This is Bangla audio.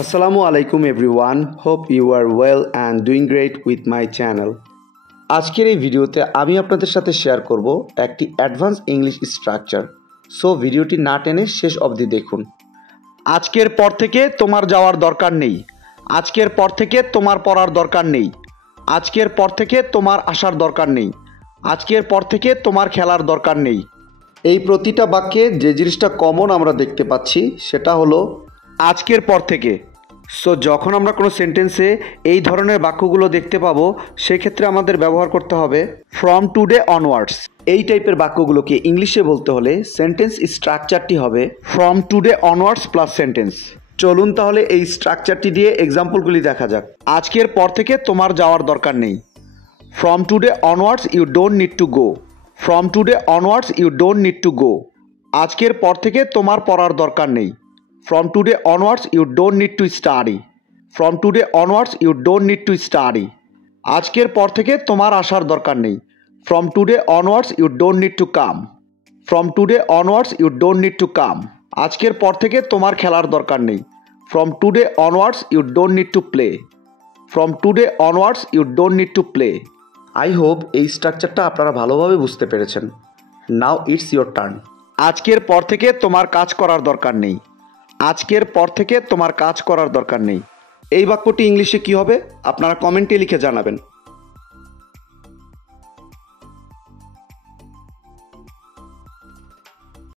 Assalamu alaikum everyone. Hope you are well and doing great with my channel. আজকের এই ভিডিওতে আমি আপনাদের সাথে শেয়ার করব একটি অ্যাডভান্স ইংলিশ স্ট্রাকচার। সো ভিডিওটি না টেনে শেষ অবধি দেখুন। আজকের পর থেকে তোমার যাওয়ার দরকার নেই। আজকের পর থেকে তোমার পড়ার দরকার নেই। আজকের পর থেকে তোমার আসার দরকার নেই। আজকের পর থেকে তোমার খেলার দরকার নেই। এই প্রতিটা বাক্যে যে জিনিসটা কমন আমরা দেখতে পাচ্ছি সেটা হলো আজকের পর থেকে। সো যখন আমরা কোনো সেন্টেন্সে এই ধরনের বাক্যগুলো দেখতে পাবো সেক্ষেত্রে আমাদের ব্যবহার করতে হবে ফ্রম টুডে অনওয়ার্ডস। এই টাইপের বাক্যগুলোকে ইংলিশে বলতে হলে সেন্টেন্স স্ট্রাকচারটি হবে from today onwards plus sentence. চলুন তাহলে এই স্ট্রাকচারটি দিয়ে এক্সাম্পলগুলি দেখা যাক। আজকের পর থেকে তোমার যাওয়ার দরকার নেই। From today onwards you don't need to go. From today onwards you don't need to go. আজকের পর থেকে তোমার পড়ার দরকার নেই। From today onwards, you don't need to study. From today onwards, you don't need to study. আজকের পর থেকে তোমার আসার দরকার নেই। From today onwards, you don't need to come. From today onwards, you don't need to come. আজকের পর থেকে তোমার খেলার দরকার নেই। From today onwards, you don't need to play. From today onwards, you don't need to play. I hope এই স্ট্রাকচারটা আপনারা ভালোভাবে বুঝতে পেরেছেন। Now it's your turn. আজকের পর থেকে তোমার কাজ করার দরকার নেই। আজকের পর থেকে তোমার কাজ করার দরকার নেই। এই বাক্যটি ইংলিশে কি হবে আপনারা কমেন্টে লিখে জানাবেন।